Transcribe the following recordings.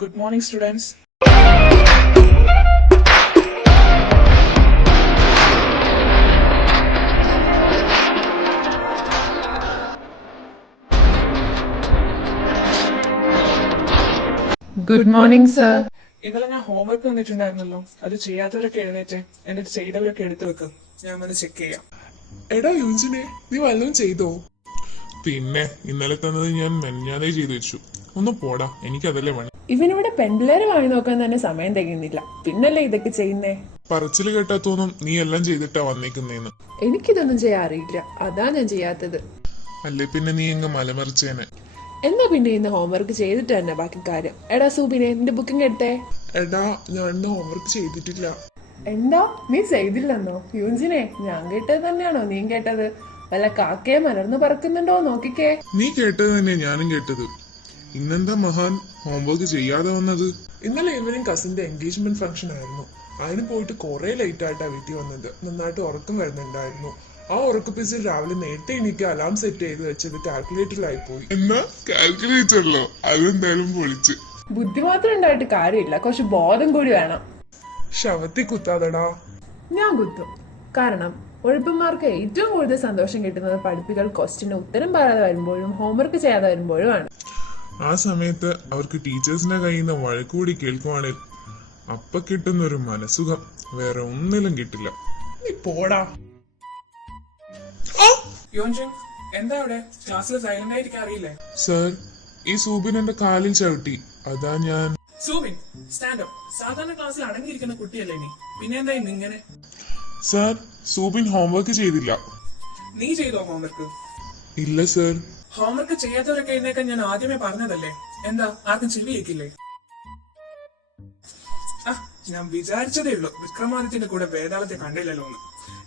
Good morning, students. Good morning, sir. ഇന്നലെ ഞാൻ homework തന്നിട്ടുണ്ടായിരുന്നല്ലോ, അത് ചെയ്യാത്തവരൊക്കെ എഴുന്നേറ്റ് എന്നിട്ട് ചെയ്തവരൊക്കെ എടുത്തു വെക്കും. ഞാൻ വന്ന് ചെക്ക് ചെയ്യാം. എടാ യൂജിനെ, നീ വല്ലതും ചെയ്തോ? പിന്നെ ഇന്നലെ തന്നത് ഞാൻ മെഞ്ഞാതെ ചെയ്തു വെച്ചു. ഒന്ന് പോടാ, എനിക്കതല്ലേ വേണം. ഇവനിവിടെ പെൺപിള്ളേരെ വാങ്ങി നോക്കാൻ തന്നെ സമയം തികയുന്നില്ല, പിന്നല്ലേ ഇതൊക്കെ ചെയ്യുന്നേ? പറച്ചില് കേട്ടാ തോന്നും നീ എല്ലാം ചെയ്തിട്ടാ വന്നേക്കുന്നേന്ന്. എനിക്കിതൊന്നും ചെയ്യാൻ അറിയില്ല, അതാ ഞാൻ ചെയ്യാത്തത്. അല്ലേ പിന്നെ നീ എങ്ങ് മലമറിച്ചേനെ. എന്നാ പിന്നെ ഇന്ന് ഹോംവർക്ക് ചെയ്തിട്ട് തന്നെ ബാക്കി കാര്യം. എടാ സൂബിനെ, നിന്റെ ബുക്കിംഗ് എടുത്തേ. എടാ ഞാൻ ഇന്ന് ഹോംവർക്ക് ചെയ്തിട്ടില്ല. എന്താ നീ ചെയ്തില്ലെന്നോ? യൂജിനെ, ഞാൻ കേട്ടത് തന്നെയാണോ നീ കേട്ടത്? വല്ല കാക്കയെ മലർന്നു പറക്കുന്നുണ്ടോ നോക്കിക്കേ. നീ കേട്ടത് തന്നെ ഞാനും കേട്ടത്. ഇന്നെന്താ മഹാൻ ഹോംവർക്ക് ചെയ്യാതെ വന്നത്? ഇന്നലെ ഈവനിങ് കസിന്റെ എൻഗേജ്മെന്റ് ഫംഗ്ഷൻ ആയിരുന്നു. അതിന് പോയിട്ട് കുറെ ലേറ്റ് ആയിട്ടാ വീട്ടിൽ വന്നത്. നന്നായിട്ട് ഉറക്കം വരുന്നുണ്ടായിരുന്നു. ആ ഉറക്കപ്പിച്ചിൽ രാവിലെ നേരത്തെ എനിക്ക് അലാം സെറ്റ് ചെയ്ത് വെച്ചത് കാൽക്കുലേറ്ററിലായി പോയി. എന്നാ കാൽക്കുലേറ്ററിലോ? അതെന്തായാലും പൊളിച്ച്. ബുദ്ധി മാത്രം ഉണ്ടായിട്ട് കാര്യമില്ല, കുറച്ച് ബോധം കൂടി വേണം. ശവത്തി കുത്താതടാ. ഞാൻ കുത്തും. കാരണം ഉഴപ്പന്മാർക്ക് ഏറ്റവും കൂടുതൽ സന്തോഷം കിട്ടുന്നത് പഠിപ്പികൾ ക്വസ്റ്റിന് ഉത്തരം പറയാതെ വരുമ്പോഴും ഹോംവർക്ക് ചെയ്യാതെ വരുമ്പോഴും ആണ്. ആ സമയത്ത് അവർക്ക് ടീച്ചേഴ്സിന്റെ കയ്യിൽ നിന്ന് വഴക്കുകൂടി കേൾക്കുവാണെങ്കിൽ അപ്പൊ കിട്ടുന്ന ഒരു മനസുഖം വേറെ ഒന്നിലും കിട്ടില്ല. നീ പോടാ. യോൻജൻ, എന്താ അവിടെ ക്ലാസ്സിൽ സൈലന്റ് ആയിരിക്കാൻ അറിയില്ലേ? സർ, ഈ സൂബിൻ എന്റെ കാലിൽ ചവിട്ടി, അതാ ഞാൻ. സൂബിൻ, സ്റ്റാൻഡ് അപ്പ്. സാധാരണ ക്ലാസ്സിൽ അടങ്ങിയിരിക്കുന്ന കുട്ടിയല്ലേ നീ, പിന്നെ എന്താ ഇന്നിങ്ങനെ? സർ, സൂബിൻ ഹോംവർക്ക് ചെയ്തില്ല. നീ ചെയ്തോ ഹോംവർക്ക്? ഇല്ല സർ. ഹോംവർക്ക് ചെയ്യാത്തവരൊക്കെ എഴുന്നേക്കാൻ ഞാൻ ആദ്യമേ പറഞ്ഞതല്ലേ. എന്താ ആർക്കും ചെവി കേൾക്കില്ലേ? ഞാൻ വിചാരിച്ചതേ ഉള്ളൂ വിക്രമാദിത്യന്റെ കൂടെ വേതാളത്തെ കണ്ടില്ലല്ലോ എന്ന്.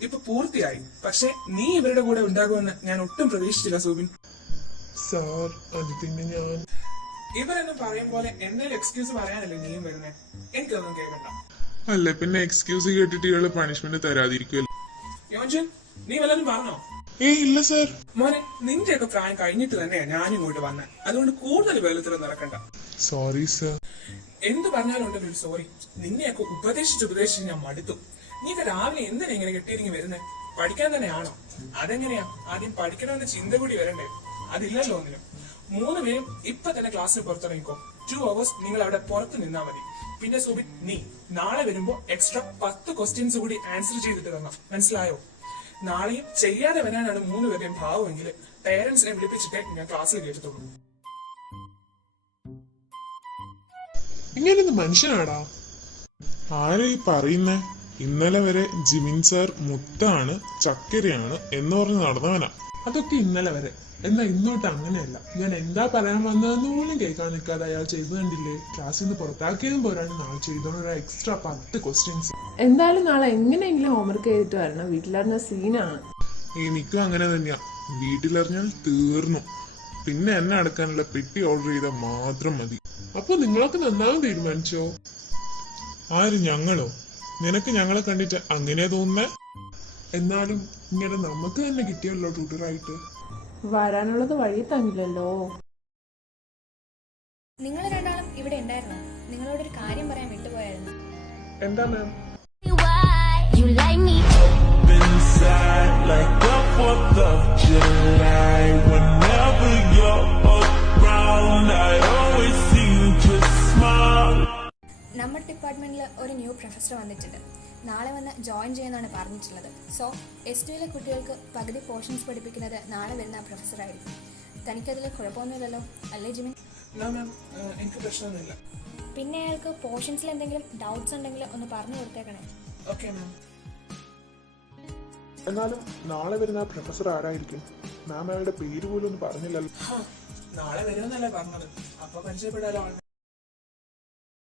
ഇപ്പൊ പൂർത്തിയായി. പക്ഷെ നീ ഇവരുടെ കൂടെ ഉണ്ടാകുമെന്ന് ഞാൻ ഒട്ടും പ്രതീക്ഷിച്ചില്ല സൂബിൻ. സാർ, അത് പിന്നെ ഞാൻ. ഇവരെന്നും പറയും പോലെ എന്തെങ്കിലും എക്സ്ക്യൂസ് പറയാനല്ലേ നീയും വരുന്നേ? എനിക്കൊന്നും കേൾക്കണ്ട. അല്ല പിന്നെ എക്സ്ക്യൂസ് കേട്ടിട്ട് ഇയാള് പണിഷ്മെന്റ് തരാതിരിക്കുമല്ലോ. യോജൻ, നീ വല്ലതും പറഞ്ഞോ? ഇല്ല സർ. മോനെ, നിന്റെയൊക്കെ പ്രായം കഴിഞ്ഞിട്ട് തന്നെയാ ഞാൻ ഇങ്ങോട്ട് വന്നത്. അതുകൊണ്ട് കൂടുതൽ വെളുത്തിലും നടക്കണ്ട. Sorry sir. എന്ത് പറഞ്ഞാലും ഉണ്ടല്ലോ ഒരു സോറി. നിന്നെയൊക്കെ ഉപദേശിച്ച് ഞാൻ മടുത്തു. നീക്ക് രാവിലെ എന്തിനാ ഇങ്ങനെ കെട്ടിയിരിങ്ങി വരുന്നേ? പഠിക്കാൻ തന്നെയാണോ? അതെങ്ങനെയാ? ആദ്യം പഠിക്കണമെന്ന ചിന്ത കൂടി വരണ്ടേ? അതില്ലല്ലോ ഒന്നിനും. 3 പേരും ഇപ്പൊ തന്നെ ക്ലാസ്സിന് പുറത്തിറങ്ങിക്കോ. 2 hours നിങ്ങൾ അവിടെ പുറത്ത് നിന്നാ മതി. പിന്നെ സുബിൻ, നീ നാളെ വരുമ്പോ എക്സ്ട്രാ 10 ക്വസ്റ്റ്യൻസ് കൂടി ആൻസർ ചെയ്തിട്ട് തരണം. മനസ്സിലായോ? നാളെയും ചെയ്യാതെ വരാനാണ് 3 പേരുടെയും ഭാവമെങ്കിൽ പേരൻസിനെ വിളിപ്പിച്ചിട്ടേ ഞാൻ ക്ലാസ്സിൽ കേട്ടത്തുള്ളൂ. ഇങ്ങനൊന്ന് മനുഷ്യനാടാ. ആരാ ഈ പറയുന്നേ? ഇന്നലെ വരെ ജിമിൻ സാർ മുത്താണ് ചക്കരയാണ് എന്ന് പറഞ്ഞ് നടന്നവനാ. അതൊക്കെ ഇന്നലെ വരെ. എന്നാ ഇന്നോട്ട് അങ്ങനെയല്ല. ഞാൻ എന്താ പറയാൻ വന്നതെന്ന് പോലും കേൾക്കാൻ നിൽക്കാതെ അയാൾ ചെയ്തു കണ്ടില്ലേ? ക്ലാസ്സിൽ നിന്ന് പുറത്താക്കിയതും പോരാണ് നാളെ ചെയ്തോണ്ട് ഒരു എക്സ്ട്രാ 10 ക്വസ്റ്റ്യൻസ്. എന്തായാലും നാളെ എങ്ങനെയെങ്കിലും ഹോംവർക്ക് ചെയ്തിട്ട് വരണം. വീട്ടിലറിഞ്ഞ സീനാണ്. എനിക്കും അങ്ങനെ തന്നെയാ. വീട്ടിലറിഞ്ഞാൽ തീർന്നു. പിന്നെ എന്നെ അടക്കാനുള്ള പെട്ടി ഓർഡർ ചെയ്താൽ മാത്രം മതി. അപ്പൊ നിങ്ങളൊക്കെ നന്നാവും തീരുമാനിച്ചോ? ആര്, ഞങ്ങളോ? നിനക്ക് ഞങ്ങളെ കണ്ടിട്ട് അങ്ങനെയാ തോന്നുന്നേ? എന്നാലും ഇങ്ങനെ നമുക്ക് തന്നെ കിട്ടിയല്ലോ ട്യൂട്ടറായിട്ട്. വരാനുള്ളത് വഴി തങ്ങില്ലല്ലോ. നിങ്ങൾ രണ്ടാളും ഇവിടെ ഉണ്ടായിരുന്നോ? നിങ്ങളോടൊരു കാര്യം പറയാൻ വിട്ടുപോയായിരുന്നു. എന്താ മാം? You like me. Inside like the 4th of July. Whenever you're around, I always seem to smile. നമ്മുടെ ഡിപ്പാർട്ട്മെന്റിൽ ഒരു ന്യൂ പ്രൊഫസർ വന്നിട്ടുണ്ട്. നാളെ വന്ന് ജോയിൻ ചെയ്യാനാണ് പറഞ്ഞിട്ടുള്ളത്. സോ S2 കുട്ടികൾക്ക് പകുതി പോർഷൻസ് പഠിപ്പിക്കുന്നത് നാളെ വരുന്ന പ്രൊഫസറായിരിക്കും. തനിക്കതിൽ കുഴപ്പമൊന്നുമില്ലല്ലോ അല്ലേ ജിമിൻ? എനിക്ക് പ്രശ്നമൊന്നുമില്ല. പിന്നെ അയാൾക്ക് പോർഷൻസിൽ എന്തെങ്കിലും ഡൗട്ട്സ് ഉണ്ടെങ്കിൽ ഒന്ന് പറഞ്ഞു കൊടുത്തേക്കണേ. Okay ma'am. എന്നാലും നാളെ വരുന്ന പ്രൊഫസർ ആരായിരിക്കും? മാം അയാളുടെ പേര് പോലും ഒന്നും പറഞ്ഞില്ലല്ലോ. നാളെ വരുമെന്നല്ലേ പറഞ്ഞത്. അപ്പൊ പരിചയപ്പെടാലോ.